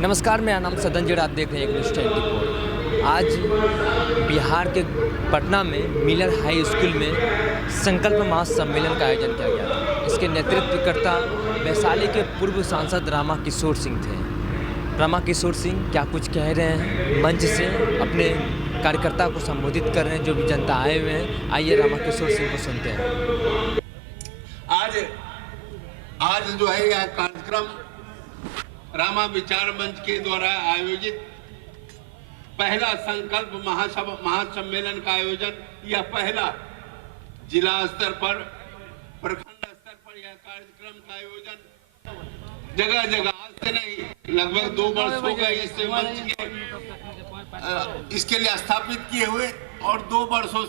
नमस्कार, मेरा नाम सदन, आप देख रहे हैं एक न्यूज़ 24। आज बिहार के पटना में मिलर हाई स्कूल में संकल्प महासम्मेलन का आयोजन किया गया था। इसके नेतृत्वकर्ता वैशाली के पूर्व सांसद रामा किशोर सिंह थे। रामा किशोर सिंह क्या कुछ कह रहे हैं, मंच से अपने कार्यकर्ता को संबोधित कर रहे हैं, जो भी जनता आए हुए हैं। आइए रामा किशोर सिंह को सुनते हैं। आज जो है यह कार्यक्रम रामा विचार मंच के द्वारा आयोजित पहला संकल्प महासम्मेलन का आयोजन, यह पहला जिला स्तर पर, प्रखंड स्तर पर यह कार्यक्रम का आयोजन जगह जगह आज से नहीं, लगभग 2 वर्ष हो गए इस मंच के इसके लिए स्थापित किए हुए, और 2 वर्षों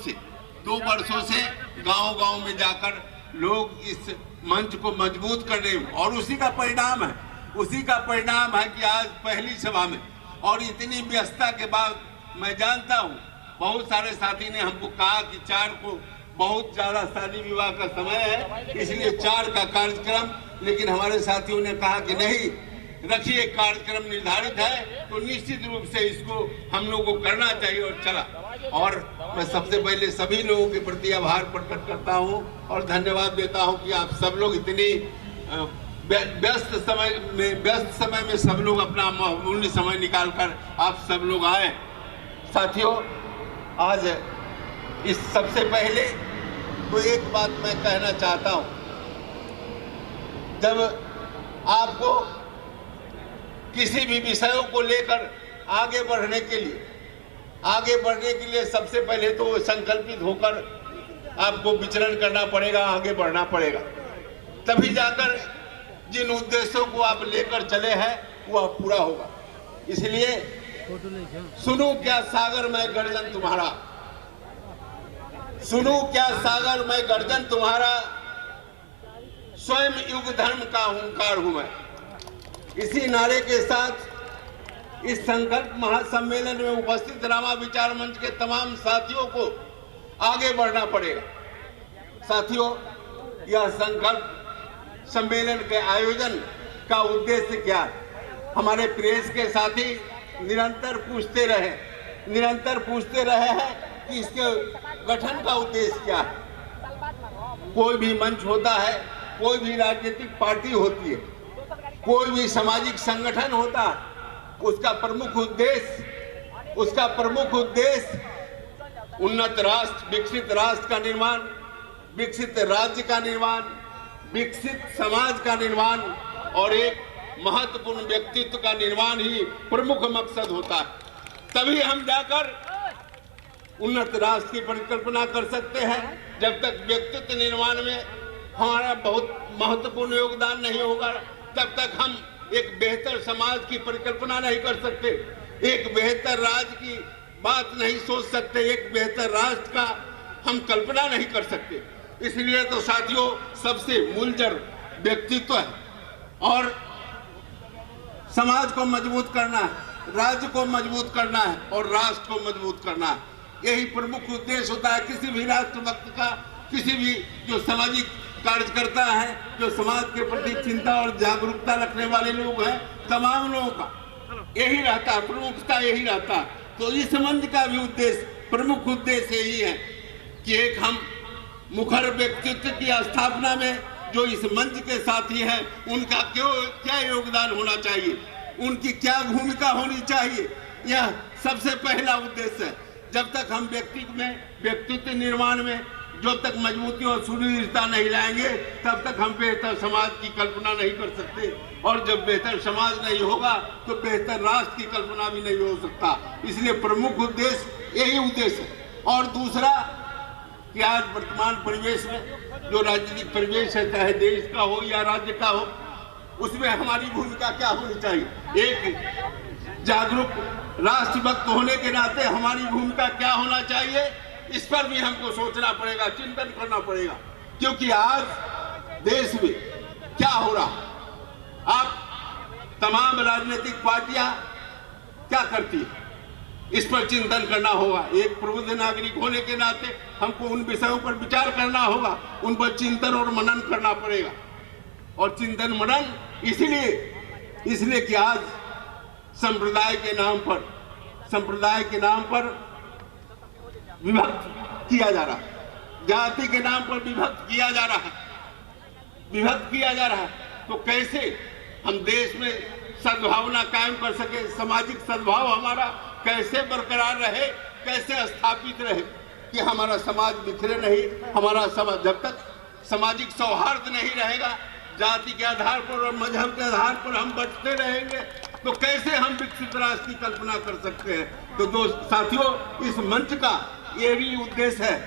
से गांव-गांव में जाकर लोग इस मंच को मजबूत कर रहे हैं। और उसी का परिणाम है कि आज पहली सभा में, और इतनी व्यस्तता के बाद मैं जानता हूं बहुत सारे साथी ने हमको कहा कि 4 को बहुत ज्यादा शादी विवाह का समय है, इसलिए 4 का कार्यक्रम, लेकिन हमारे साथियों ने कहा कि नहीं, रखिए, कार्यक्रम निर्धारित है तो निश्चित रूप से इसको हम लोग को करना चाहिए, और चला। और मैं सबसे पहले सभी लोगों के प्रति आभार प्रकट करता हूं और धन्यवाद देता हूं कि आप सब लोग इतनी व्यस्त समय में सब लोग अपना मूल्य समय निकालकर आप सब लोग आए। साथियों, आज इस सबसे पहले तो एक बात मैं कहना चाहता हूं, जब आपको किसी भी विषयों को लेकर आगे बढ़ने के लिए सबसे पहले तो संकल्पित होकर आपको विचरण करना पड़ेगा, आगे बढ़ना पड़ेगा, तभी जाकर जिन उद्देश्यों को आप लेकर चले हैं वह पूरा होगा। इसलिए सुनो क्या सागर में गर्जन तुम्हारा, सुनो क्या सागर में गर्जन तुम्हारा, स्वयं युग धर्म का हुंकार हूं मैं। इसी नारे के साथ इस संकल्प महासम्मेलन में उपस्थित रामा विचार मंच के तमाम साथियों को आगे बढ़ना पड़ेगा। साथियों, यह संकल्प सम्मेलन के आयोजन का उद्देश्य क्या है? हमारे प्रेस के साथी निरंतर पूछते रहे हैं कि इसके गठन का उद्देश्य क्या है। कोई भी मंच होता है, कोई भी राजनीतिक पार्टी होती है, कोई भी सामाजिक संगठन होता है, उसका प्रमुख उद्देश्य उन्नत राष्ट्र, विकसित राष्ट्र का निर्माण, विकसित राज्य का निर्माण, विकसित समाज का निर्माण और एक महत्वपूर्ण व्यक्तित्व का निर्माण ही प्रमुख मकसद होता है। तभी हम जाकर उन्नत राष्ट्र की परिकल्पना कर सकते हैं। जब तक व्यक्तित्व निर्माण में हमारा बहुत महत्वपूर्ण योगदान नहीं होगा, तब तक हम एक बेहतर समाज की परिकल्पना नहीं कर सकते, एक बेहतर राज्य की बात नहीं सोच सकते, एक बेहतर राष्ट्र का हम कल्पना नहीं कर सकते। इसलिए तो साथियों, सबसे मूलजड़ व्यक्तित्व है, और समाज को मजबूत करना है, राज्य को मजबूत करना है और राष्ट्र को मजबूत करना है। यही प्रमुख उद्देश्य होता है किसी भी राष्ट्रभक्त का, किसी भी जो सामाजिक कार्यकर्ता है, जो समाज के प्रति चिंता और जागरूकता रखने वाले लोग हैं, तमाम लोगों का यही रहता है, प्रमुखता यही रहता है। तो इस मंच का भी उद्देश्य, प्रमुख उद्देश्य यही है कि एक हम मुखर व्यक्तित्व की स्थापना में जो इस मंच के साथी हैं, उनका क्या योगदान होना चाहिए, उनकी क्या भूमिका होनी चाहिए, यह सबसे पहला उद्देश्य है। जब तक हम व्यक्तित्व निर्माण में जब तक मजबूती और सुदृढ़ता नहीं लाएंगे, तब तक हम बेहतर समाज की कल्पना नहीं कर सकते, और जब बेहतर समाज नहीं होगा तो बेहतर राष्ट्र की कल्पना भी नहीं हो सकता। इसलिए प्रमुख उद्देश्य यही उद्देश्य है। और दूसरा कि आज वर्तमान परिवेश में जो राजनीतिक परिवेश है, चाहे देश का हो या राज्य का हो, उसमें हमारी भूमिका क्या होनी चाहिए। एक जागरूक राष्ट्रभक्त होने के नाते हमारी भूमिका क्या होना चाहिए, इस पर भी हमको सोचना पड़ेगा, चिंतन करना पड़ेगा। क्योंकि आज देश में क्या हो रहा, आप तमाम राजनीतिक पार्टियां क्या करती है, इस पर चिंतन करना होगा। एक प्रबुद्ध नागरिक होने के नाते हमको उन विषयों पर विचार करना होगा, उन पर चिंतन और मनन करना पड़ेगा। और चिंतन मनन इसलिए कि आज संप्रदाय के नाम पर विभक्त किया जा रहा है, जाति के नाम पर विभक्त किया जा रहा है। तो कैसे हम देश में सद्भावना कायम कर सके, सामाजिक सद्भाव हमारा कैसे बरकरार रहे, कैसे स्थापित रहे कि हमारा समाज बिखरे नहीं। हमारा समाज जब तक सामाजिक सौहार्द नहीं रहेगा, जाति के आधार पर और मजहब के आधार पर हम बचते रहेंगे, तो कैसे हम विकसित राष्ट्र की कल्पना कर सकते हैं। तो दोस्त साथियों, इस मंच का यह भी उद्देश्य है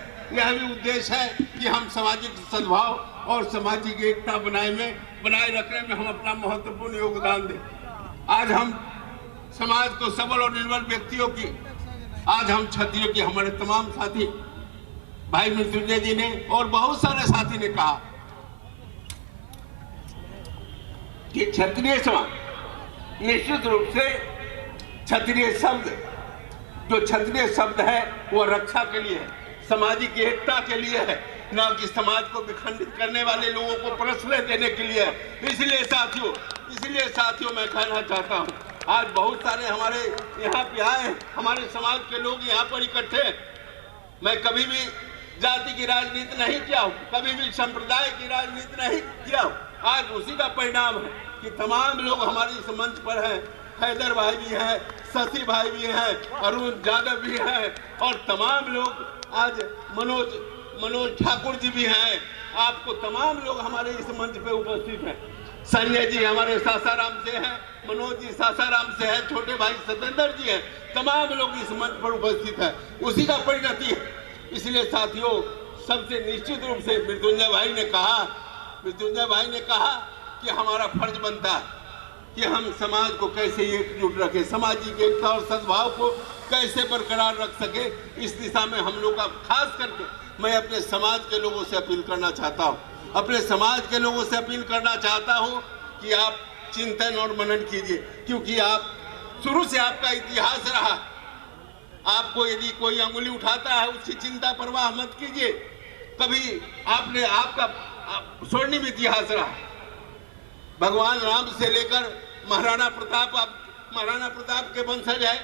कि हम सामाजिक सद्भाव और सामाजिक एकता बनाए रखने में हम अपना महत्वपूर्ण योगदान दें। आज हम समाज को सबल और निर्बल व्यक्तियों की, आज हम क्षत्रियों की, हमारे तमाम साथी भाई मृत्युंजय जी ने और बहुत सारे साथी ने कहा कि क्षत्रिय समाज निश्चित रूप से क्षत्रिय शब्द है वो रक्षा के लिए है, सामाजिक एकता के लिए है, ना कि समाज को विखंडित करने वाले लोगों को प्रश्रय देने के लिए है। इसलिए साथियों मैं कहना चाहता हूँ, आज बहुत सारे हमारे यहाँ पे आए, हमारे समाज के लोग यहाँ पर इकट्ठे हैं। मैं कभी भी जाति की राजनीति नहीं किया हूँ, कभी भी संप्रदाय की राजनीति नहीं किया हूँ। आज उसी का परिणाम है कि तमाम लोग हमारे इस मंच पर हैं। हैदर भाई भी हैं, शशि भाई भी हैं, अरुण यादव भी हैं और तमाम लोग, आज मनोज ठाकुर जी भी हैं। आपको तमाम लोग हमारे इस मंच पे उपस्थित हैं। संजय जी हमारे सासाराम से हैं, मनोज जी सासाराम से हैं, छोटे भाई सतेंद्र जी हैं, तमाम लोग इस मंच पर उपस्थित हैं। उसी का परिणति है। इसलिए साथियों, सबसे निश्चित रूप से मृत्युंजय भाई ने कहा कि हमारा फर्ज बनता है कि हम समाज को कैसे एकजुट रखें, सामाजिक एकता और सद्भाव को कैसे बरकरार रख सके। इस दिशा में हम लोग का खास करके मैं अपने समाज के लोगों से अपील करना चाहता हूं कि आप चिंतन और मनन कीजिए, क्योंकि आप शुरू से आपका इतिहास रहा। आपको यदि कोई अंगुली उठाता है उसकी चिंता परवाह मत कीजिए। कभी आपका स्वर्णिम इतिहास रहा। भगवान राम से लेकर महाराणा प्रताप के वंशज है,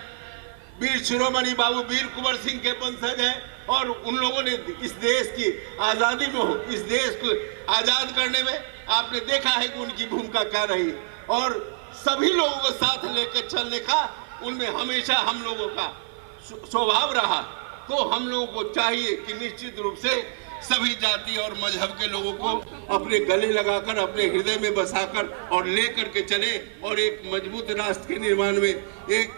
वीर शिरोमणि बाबू वीर कुंवर सिंह के वंशज है और उन लोगों ने इस देश की आजादी में इस देश को आजाद करने में आपने देखा है कि उनकी भूमिका क्या रही और सभी लोगों को साथ लेकर चलने का उनमें हमेशा हम लोगों का स्वभाव रहा। तो हम लोगों को चाहिए कि निश्चित रूप से सभी जाति और मजहब के लोगों को अपने गले लगाकर, अपने हृदय में बसाकर और लेकर के चले और एक मजबूत राष्ट्र के निर्माण में, एक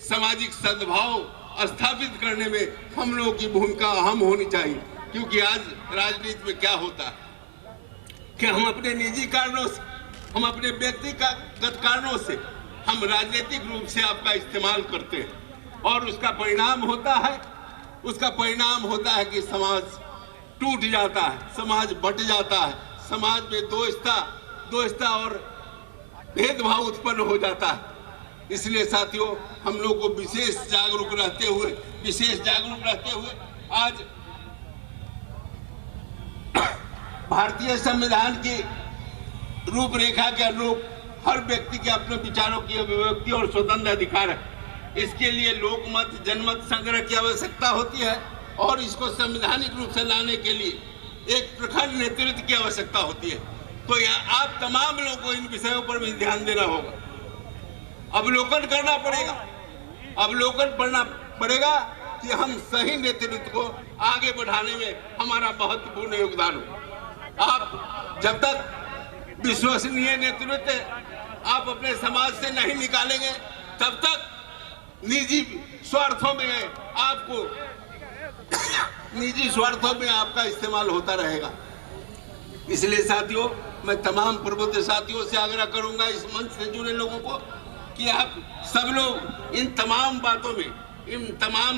सामाजिक सद्भाव स्थापित करने में हम लोगों की भूमिका अहम होनी चाहिए। क्योंकि आज राजनीति में क्या होता है कि हम अपने निजी कारणों से, हम अपने व्यक्तिगत कारणों से हम राजनीतिक रूप से आपका इस्तेमाल करते हैं और उसका परिणाम होता है कि समाज टूट जाता है, समाज बट जाता है, समाज में दोस्ता और भेदभाव उत्पन्न हो जाता है। इसलिए साथियों, हम लोग को विशेष जागरूक रहते हुए आज भारतीय संविधान की रूपरेखा के अनुरूप हर व्यक्ति के अपने विचारों की अभिव्यक्ति और स्वतंत्र अधिकार है। इसके लिए लोकमत, जनमत संग्रह की आवश्यकता होती है और इसको संवैधानिक रूप से लाने के लिए एक प्रखर नेतृत्व की आवश्यकता होती है। तो आप तमाम लोगों को इन विषयों पर भी ध्यान देना होगा, अवलोकन करना पड़ेगा कि हम सही नेतृत्व को आगे बढ़ाने में हमारा महत्वपूर्ण योगदान हो। आप जब तक विश्वसनीय नेतृत्व आप अपने समाज से नहीं निकालेंगे, तब तक निजी स्वार्थों में आपका इस्तेमाल होता रहेगा। इसलिए साथियों, मैं तमाम प्रबुद्ध साथियों से आग्रह करूंगा, इस मंच से जुड़े लोगों को, कि आप सब लोग इन तमाम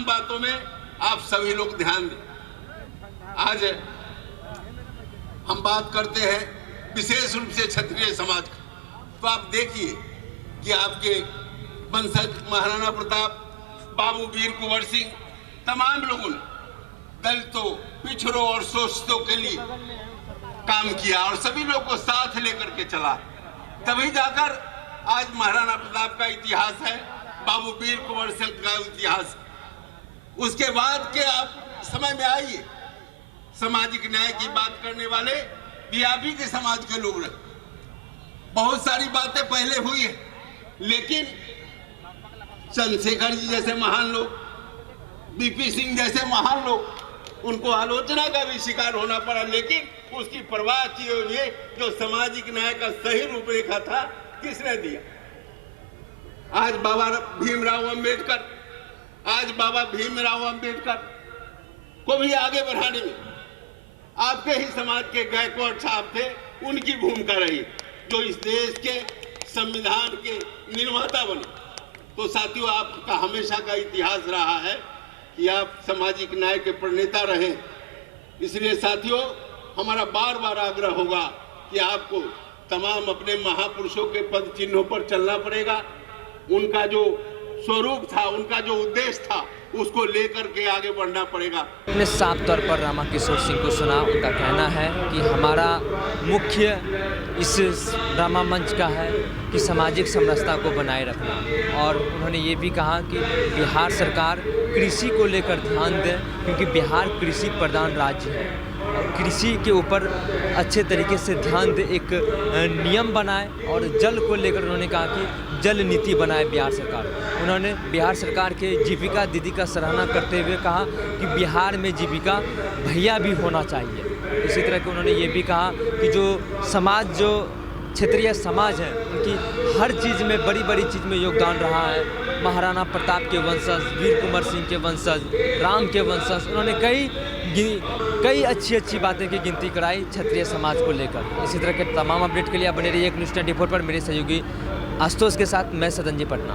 बातों में आप सभी लोग ध्यान दें। आज हम बात करते हैं विशेष रूप से क्षत्रिय समाज का, तो आप देखिए कि आपके वंशज महाराणा प्रताप, बाबू वीर कुंवर सिंह, तमाम लोगों ने दलितों, पिछड़ों और शोषितों के लिए काम किया और सभी लोगों को साथ लेकर के चला। तभी जाकर आज महाराणा प्रताप का इतिहास है, बाबू वीर कुंवर सिंह का इतिहास। उसके बाद के आप समय में आइए, सामाजिक न्याय की बात करने वाले भी आप ही के समाज के लोग रहे। बहुत सारी बातें पहले हुई है, लेकिन चंद्रशेखर जी जैसे महान लोग, बीपी सिंह जैसे महान लोग, उनको आलोचना का भी शिकार होना पड़ा, लेकिन उसकी परवाह किए हुए जो सामाजिक न्याय का सही रूपरेखा था किसने दिया? आज बाबा भीमराव अंबेडकर को भी आगे बढ़ाने में आपके ही समाज के गायकवाड़ साहब थे, उनकी भूमिका रही, जो इस देश के संविधान के निर्माता बने। तो साथियों, आपका हमेशा का इतिहास रहा है कि आप सामाजिक न्याय के प्रणेता रहे। इसलिए साथियों, हमारा बार बार आग्रह होगा कि आपको तमाम अपने महापुरुषों के पद चिन्हों पर चलना पड़ेगा। उनका जो स्वरूप था, उनका जो उद्देश्य था, उसको लेकर के आगे बढ़ना पड़ेगा। हमने साफ तौर पर रामा किशोर सिंह को सुना। उनका कहना है कि हमारा मुख्य इस ड्रामा मंच का है कि सामाजिक समरसता को बनाए रखना, और उन्होंने ये भी कहा कि बिहार सरकार कृषि को लेकर ध्यान दे, क्योंकि बिहार कृषि प्रधान राज्य है और कृषि के ऊपर अच्छे तरीके से ध्यान दे, एक नियम बनाए। और जल को लेकर उन्होंने कहा कि जल नीति बनाए बिहार सरकार। उन्होंने बिहार सरकार के जीविका दीदी का सराहना करते हुए कहा कि बिहार में जीविका भैया भी होना चाहिए। इसी तरह के उन्होंने ये भी कहा कि जो समाज, जो क्षेत्रीय समाज है, उनकी हर चीज़ में, बड़ी बड़ी चीज़ में योगदान रहा है। महाराणा प्रताप के वंशज, वीर कुंवर सिंह के वंशज, राम के वंशज, उन्होंने कई अच्छी बातें की गिनती कराई क्षत्रिय समाज को लेकर। इसी तरह के तमाम अपडेट के लिए आप बने रहिए न्यूज़ 24 पर। मेरे सहयोगी आशुतोष के साथ मैं सदनजी पटना।